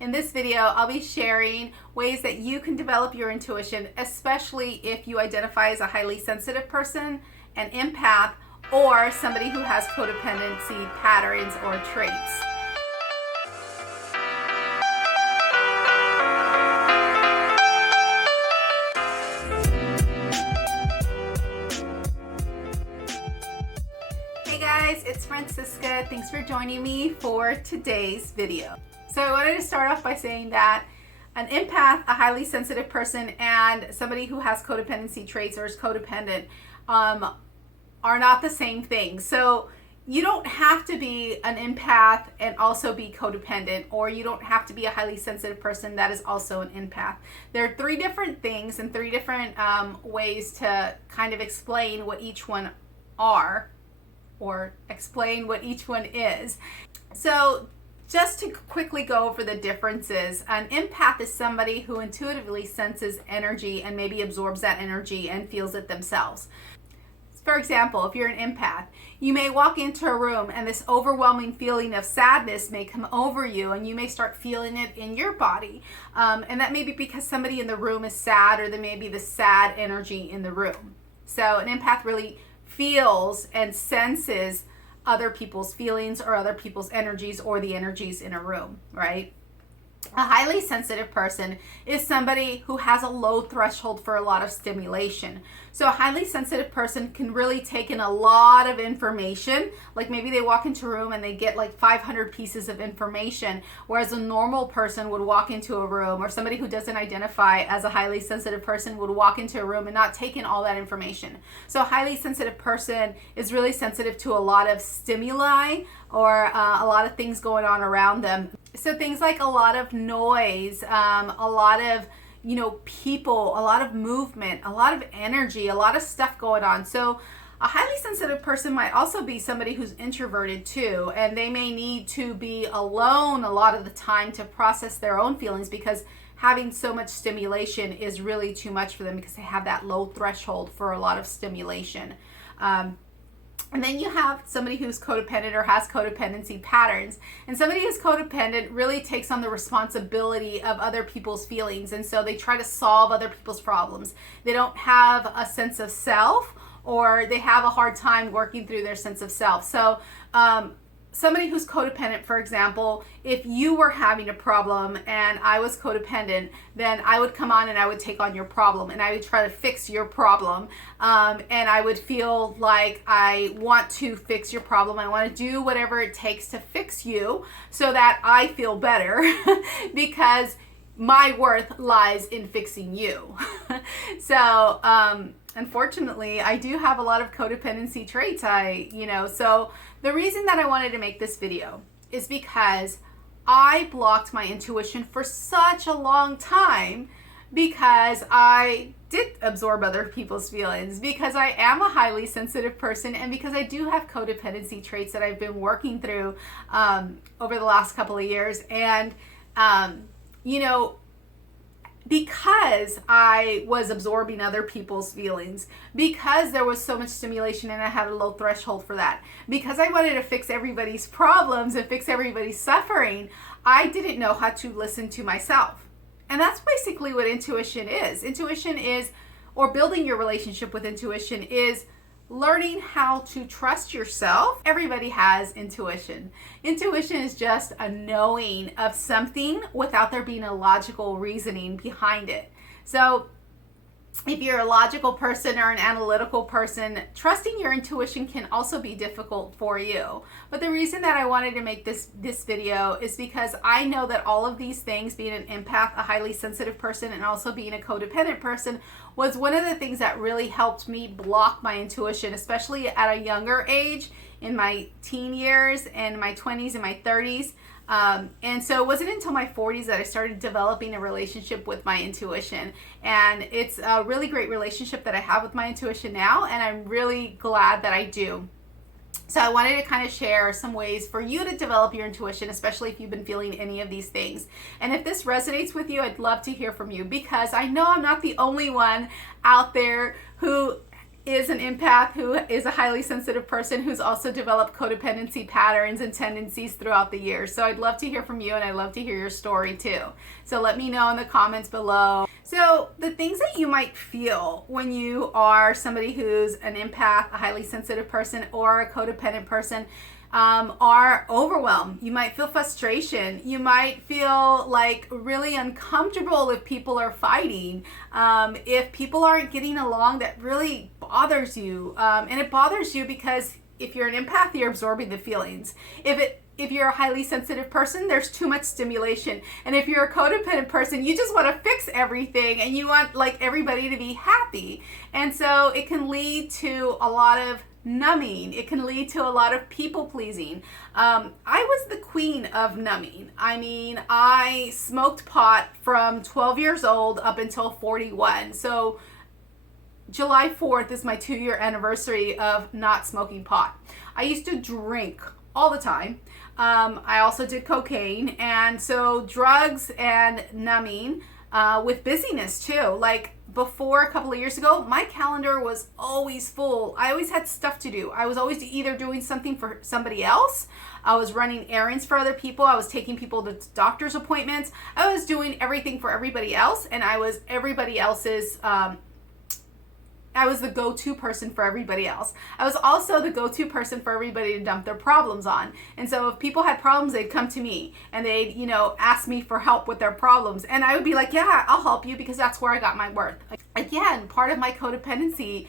In this video, I'll be sharing ways that you can develop your intuition, especially if you identify as a highly sensitive person, an empath, or somebody who has codependency patterns or traits. Hey guys, it's Francisca. Thanks for joining me for today's video. So I wanted to start off by saying that an empath, a highly sensitive person, and somebody who has codependency traits or is codependent are not the same thing. So you don't have to be an empath and also be codependent, or you don't have to be a highly sensitive person that is also an empath. There are three different things and three different ways to kind of explain what each one are, or explain what each one is. So just to quickly go over the differences, an empath is somebody who intuitively senses energy and maybe absorbs that energy and feels it themselves. For example, if you're an empath, you may walk into a room and this overwhelming feeling of sadness may come over you, and you may start feeling it in your body. And that may be because somebody in the room is sad, or there may be the sad energy in the room. So an empath really feels and senses other people's feelings or other people's energies or the energies in a room, right? A highly sensitive person is somebody who has a low threshold for a lot of stimulation. So a highly sensitive person can really take in a lot of information. Like maybe they walk into a room and they get like 500 pieces of information, whereas a normal person would walk into a room, or somebody who doesn't identify as a highly sensitive person would walk into a room and not take in all that information. So a highly sensitive person is really sensitive to a lot of stimuli, or a lot of things going on around them. So things like a lot of noise, a lot of people, a lot of movement, a lot of energy, a lot of stuff going on. So a highly sensitive person might also be somebody who's introverted too, and they may need to be alone a lot of the time to process their own feelings, because having so much stimulation is really too much for them, because they have that low threshold for a lot of stimulation. And then you have somebody who's codependent or has codependency patterns. And somebody who's codependent really takes on the responsibility of other people's feelings. And so they try to solve other people's problems. They don't have a sense of self, or they have a hard time working through their sense of self. So somebody who's codependent, for example, if you were having a problem and I was codependent, then I would come on and I would take on your problem, and I would try to fix your problem. And I would feel like I want to fix your problem. I want to do whatever it takes to fix you so that I feel better because my worth lies in fixing you. So, unfortunately, I do have a lot of codependency traits. So the reason that I wanted to make this video is because I blocked my intuition for such a long time, because I did absorb other people's feelings, because I am a highly sensitive person, and because I do have codependency traits that I've been working through over the last couple of years. And, because I was absorbing other people's feelings, because there was so much stimulation and I had a low threshold for that, because I wanted to fix everybody's problems and fix everybody's suffering, I didn't know how to listen to myself. And that's basically what intuition is. Intuition is, or building your relationship with intuition is, learning how to trust yourself. Everybody has intuition. Intuition is just a knowing of something without there being a logical reasoning behind it. So if you're a logical person or an analytical person, trusting your intuition can also be difficult for you. But the reason that I wanted to make this video is because I know that all of these things, being an empath, a highly sensitive person, and also being a codependent person, was one of the things that really helped me block my intuition, especially at a younger age, in my teen years and my 20s and my 30s. And so it wasn't until my 40s that I started developing a relationship with my intuition. And it's a really great relationship that I have with my intuition now, and I'm really glad that I do. So I wanted to kind of share some ways for you to develop your intuition, especially if you've been feeling any of these things. And if this resonates with you, I'd love to hear from you, because I know I'm not the only one out there who is an empath who is a highly sensitive person who's also developed codependency patterns and tendencies throughout the years. So I'd love to hear from you, and I'd love to hear your story too. So let me know in the comments below. So the things that you might feel when you are somebody who's an empath, a highly sensitive person, or a codependent person are overwhelmed. You might feel frustration. You might feel like really uncomfortable if people are fighting. If people aren't getting along, that really bothers you. And it bothers you because if you're an empath, you're absorbing the feelings. If you're a highly sensitive person, there's too much stimulation. And if you're a codependent person, you just want to fix everything and you want like everybody to be happy. And so it can lead to a lot of numbing. It can lead to a lot of people pleasing. I was the queen of numbing. I mean, I smoked pot from 12 years old up until 41. So July 4th is my 2-year anniversary of not smoking pot. I used to drink all the time. I also did cocaine, and so drugs and numbing with busyness too. Like before, a couple of years ago, my calendar was always full. I always had stuff to do. I was always either doing something for somebody else. I was running errands for other people. I was taking people to doctor's appointments. I was doing everything for everybody else, and I was everybody else's I was the go-to person for everybody else. I was also the go-to person for everybody to dump their problems on. And so if people had problems, they'd come to me and they'd, ask me for help with their problems. And I would be like, yeah, I'll help you because that's where I got my worth. Again, part of my codependency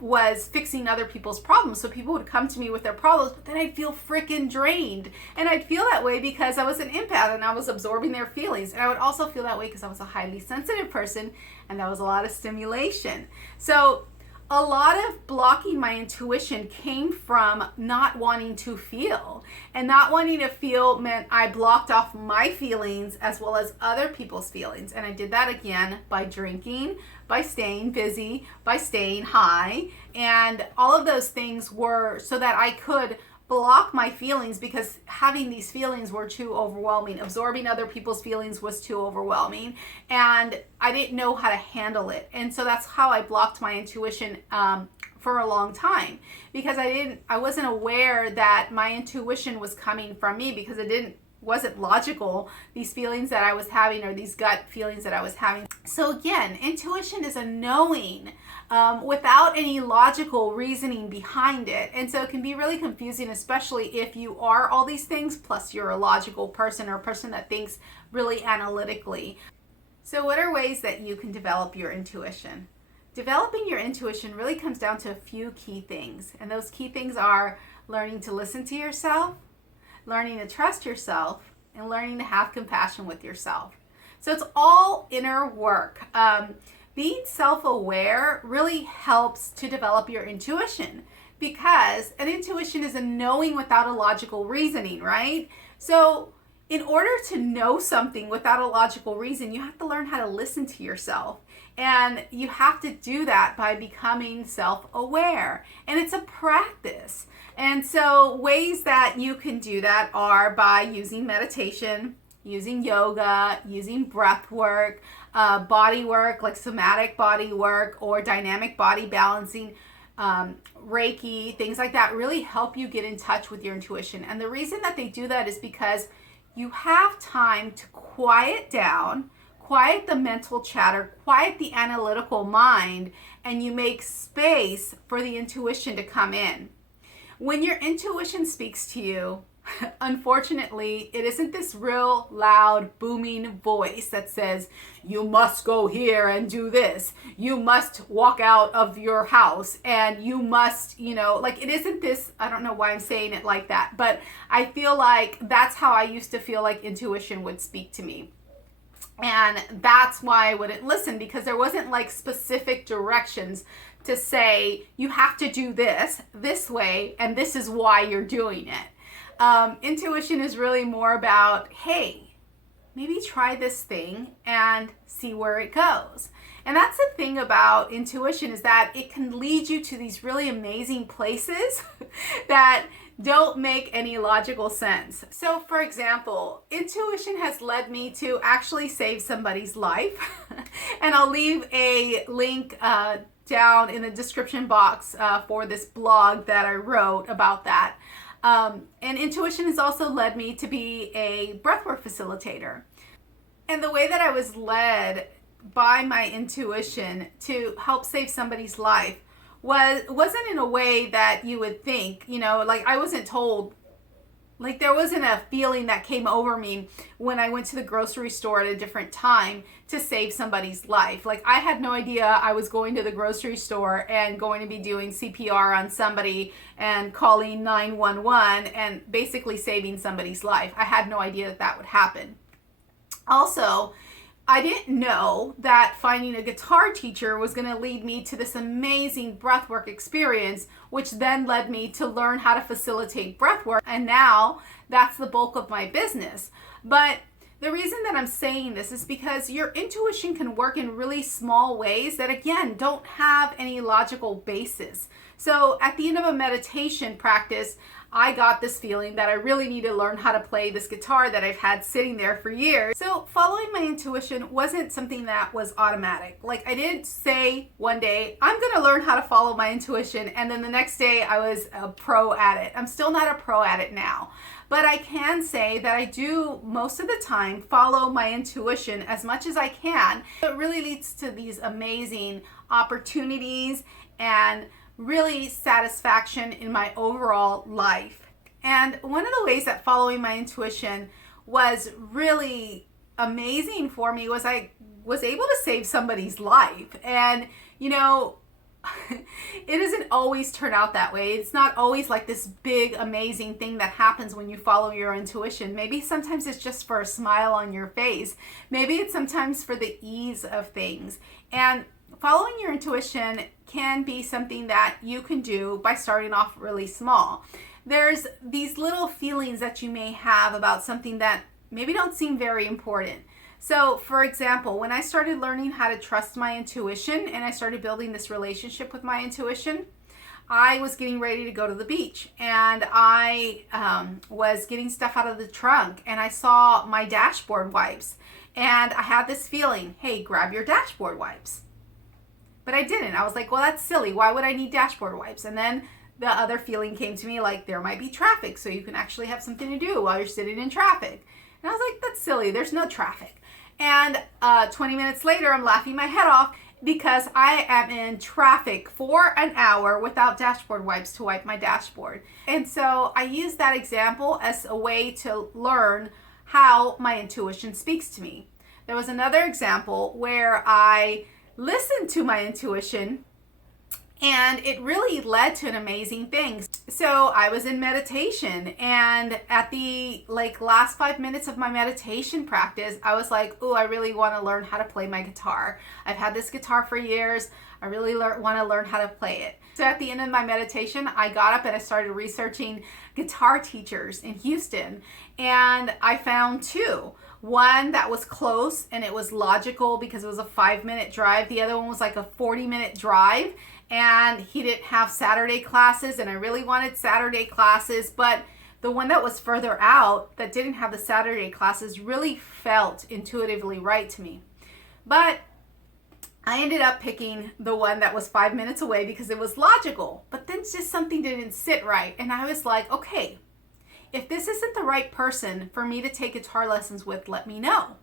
was fixing other people's problems. So people would come to me with their problems, but then I'd feel freaking drained. And I'd feel that way because I was an empath and I was absorbing their feelings. And I would also feel that way because I was a highly sensitive person and that was a lot of stimulation. So a lot of blocking my intuition came from not wanting to feel. And not wanting to feel meant I blocked off my feelings as well as other people's feelings. And I did that again by drinking, by staying busy, by staying high. And all of those things were so that I could block my feelings because having these feelings were too overwhelming. Absorbing other people's feelings was too overwhelming. And I didn't know how to handle it. And so that's how I blocked my intuition for a long time, because I wasn't aware that my intuition was coming from me because it wasn't logical, these feelings that I was having or these gut feelings that I was having. So again, intuition is a knowing without any logical reasoning behind it. And so it can be really confusing, especially if you are all these things, plus you're a logical person or a person that thinks really analytically. So what are ways that you can develop your intuition? Developing your intuition really comes down to a few key things. And those key things are learning to listen to yourself, learning to trust yourself, and learning to have compassion with yourself. So it's all inner work. Being self-aware really helps to develop your intuition, because an intuition is a knowing without a logical reasoning, right? So in order to know something without a logical reason, you have to learn how to listen to yourself. And you have to do that by becoming self-aware. And it's a practice. And so ways that you can do that are by using meditation, using yoga, using breath work, body work like somatic body work or dynamic body balancing, Reiki, things like that really help you get in touch with your intuition. And the reason that they do that is because you have time to quiet down, quiet the mental chatter, quiet the analytical mind, and you make space for the intuition to come in. When your intuition speaks to you, unfortunately, it isn't this real loud, booming voice that says, you must go here and do this. You must walk out of your house and you must, it isn't this, I don't know why I'm saying it like that, but I feel like that's how I used to feel like intuition would speak to me. And that's why I wouldn't listen, because there wasn't like specific directions to say, you have to do this way, and this is why you're doing it. Intuition is really more about, hey, maybe try this thing and see where it goes. And that's the thing about intuition, is that it can lead you to these really amazing places that don't make any logical sense. So for example, intuition has led me to actually save somebody's life. And I'll leave a link down in the description box for this blog that I wrote about that. And intuition has also led me to be a breathwork facilitator. And the way that I was led by my intuition to help save somebody's life wasn't in a way that you would think, like I wasn't told, like there wasn't a feeling that came over me when I went to the grocery store at a different time to save somebody's life. Like I had no idea I was going to the grocery store and going to be doing CPR on somebody and calling 911 and basically saving somebody's life. I had no idea that would happen. Also, I didn't know that finding a guitar teacher was going to lead me to this amazing breathwork experience, which then led me to learn how to facilitate breathwork. And now that's the bulk of my business. But the reason that I'm saying this is because your intuition can work in really small ways that, again, don't have any logical basis. So at the end of a meditation practice, I got this feeling that I really need to learn how to play this guitar that I've had sitting there for years. So following my intuition wasn't something that was automatic. Like I didn't say one day, I'm going to learn how to follow my intuition, and then the next day I was a pro at it. I'm still not a pro at it now. But I can say that I do most of the time follow my intuition as much as I can. It really leads to these amazing opportunities and really satisfaction in my overall life. And one of the ways that following my intuition was really amazing for me was I was able to save somebody's life. And it doesn't always turn out that way. It's not always like this big amazing thing that happens when you follow your intuition. Maybe sometimes it's just for a smile on your face. Maybe it's sometimes for the ease of things. And following your intuition can be something that you can do by starting off really small. There's these little feelings that you may have about something that maybe don't seem very important. So, for example, when I started learning how to trust my intuition and I started building this relationship with my intuition, I was getting ready to go to the beach, and I was getting stuff out of the trunk, and I saw my dashboard wipes, and I had this feeling, hey, grab your dashboard wipes. But I didn't. I was like, well, that's silly. Why would I need dashboard wipes? And then the other feeling came to me, like there might be traffic, so you can actually have something to do while you're sitting in traffic. And I was like, that's silly. There's no traffic. And 20 minutes later, I'm laughing my head off because I am in traffic for an hour without dashboard wipes to wipe my dashboard. And so I use that example as a way to learn how my intuition speaks to me. There was another example where I listened to my intuition, and it really led to an amazing thing. So I was in meditation, and at the last 5 minutes of my meditation practice, I was like, oh, I really want to learn how to play my guitar. I've had this guitar for years. I really want to learn how to play it. So at the end of my meditation, I got up and I started researching guitar teachers in Houston, and I found two. One that was close and it was logical because it was a 5-minute drive. The other one was like a 40-minute drive, and he didn't have Saturday classes, and I really wanted Saturday classes, but the one that was further out that didn't have the Saturday classes really felt intuitively right to me. But I ended up picking the one that was 5 minutes away because it was logical, but then just something didn't sit right. And I was like, okay, if this isn't the right person for me to take guitar lessons with, let me know.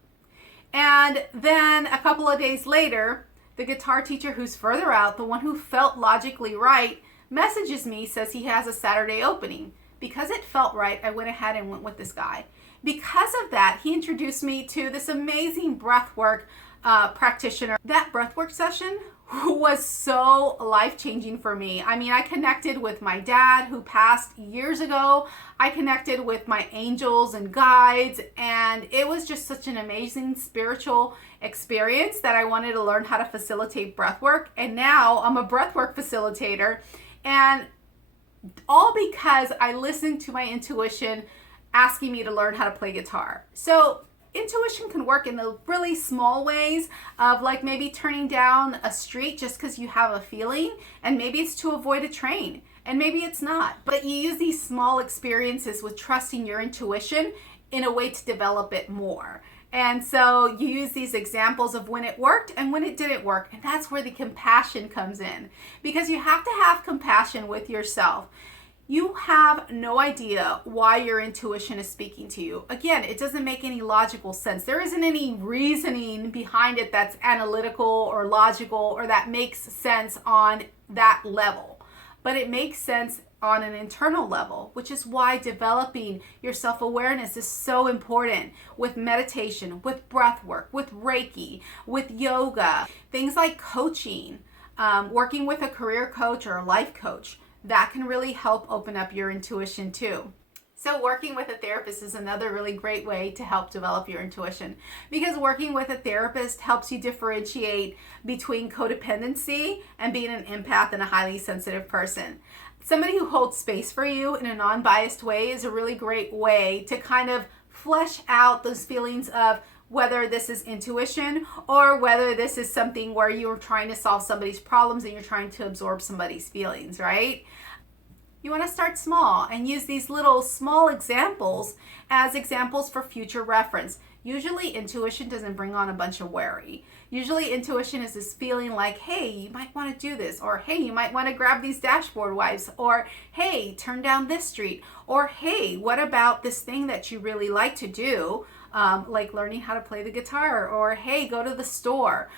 And then a couple of days later, the guitar teacher who's further out, the one who felt logically right, messages me, says he has a Saturday opening. Because it felt right, I went ahead and went with this guy. Because of that, he introduced me to this amazing breathwork practitioner. That breathwork session was so life-changing for me. I mean, I connected with my dad who passed years ago. I connected with my angels and guides, and it was just such an amazing spiritual experience that I wanted to learn how to facilitate breathwork. And now I'm a breathwork facilitator, and all because I listened to my intuition asking me to learn how to play guitar. So intuition can work in the really small ways of like maybe turning down a street just because you have a feeling, and maybe it's to avoid a train, and maybe it's not. But you use these small experiences with trusting your intuition in a way to develop it more. And so you use these examples of when it worked and when it didn't work. And that's where the compassion comes in, because you have to have compassion with yourself. You have no idea why your intuition is speaking to you. Again, it doesn't make any logical sense. There isn't any reasoning behind it that's analytical or logical or that makes sense on that level. But it makes sense on an internal level, which is why developing your self-awareness is so important with meditation, with breath work, with Reiki, with yoga, things like coaching, working with a career coach or a life coach. That can really help open up your intuition too. So working with a therapist is another really great way to help develop your intuition, because working with a therapist helps you differentiate between codependency and being an empath and a highly sensitive person. Somebody who holds space for you in a non-biased way is a really great way to kind of flesh out those feelings of whether this is intuition or whether this is something where you're trying to solve somebody's problems and you're trying to absorb somebody's feelings, right? You want to start small and use these little small examples as examples for future reference. Usually intuition doesn't bring on a bunch of worry. Usually intuition is this feeling like, hey, you might want to do this, or hey, you might want to grab these dashboard wipes, or hey, turn down this street, or hey, what about this thing that you really like to do, like learning how to play the guitar, or hey, go to the store.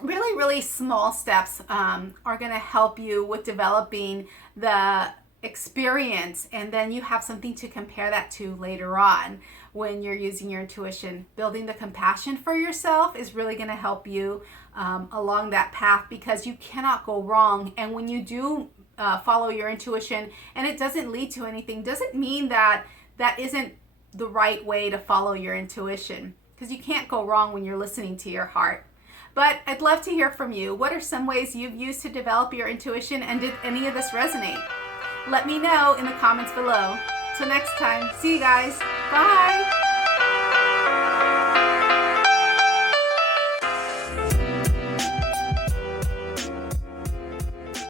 Really, really small steps are going to help you with developing the experience, and then you have something to compare that to later on when you're using your intuition. Building the compassion for yourself is really going to help you along that path, because you cannot go wrong. And when you do follow your intuition and it doesn't lead to anything, doesn't mean that that isn't the right way to follow your intuition, because you can't go wrong when you're listening to your heart. But I'd love to hear from you. What are some ways you've used to develop your intuition, and did any of this resonate? Let me know in the comments below. Till next time, see you guys. Bye.